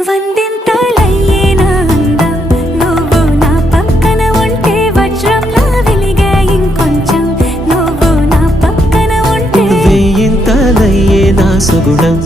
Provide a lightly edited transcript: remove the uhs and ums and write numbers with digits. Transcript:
వందింతలయ్యేనా అందం నువ్వు నా పక్కన ఉంటే వజ్రంలా వెలిగే ఇంకొంచెం నువ్వు నా పక్కన ఉంటే వేయింతలయ్యేనా సుగుణం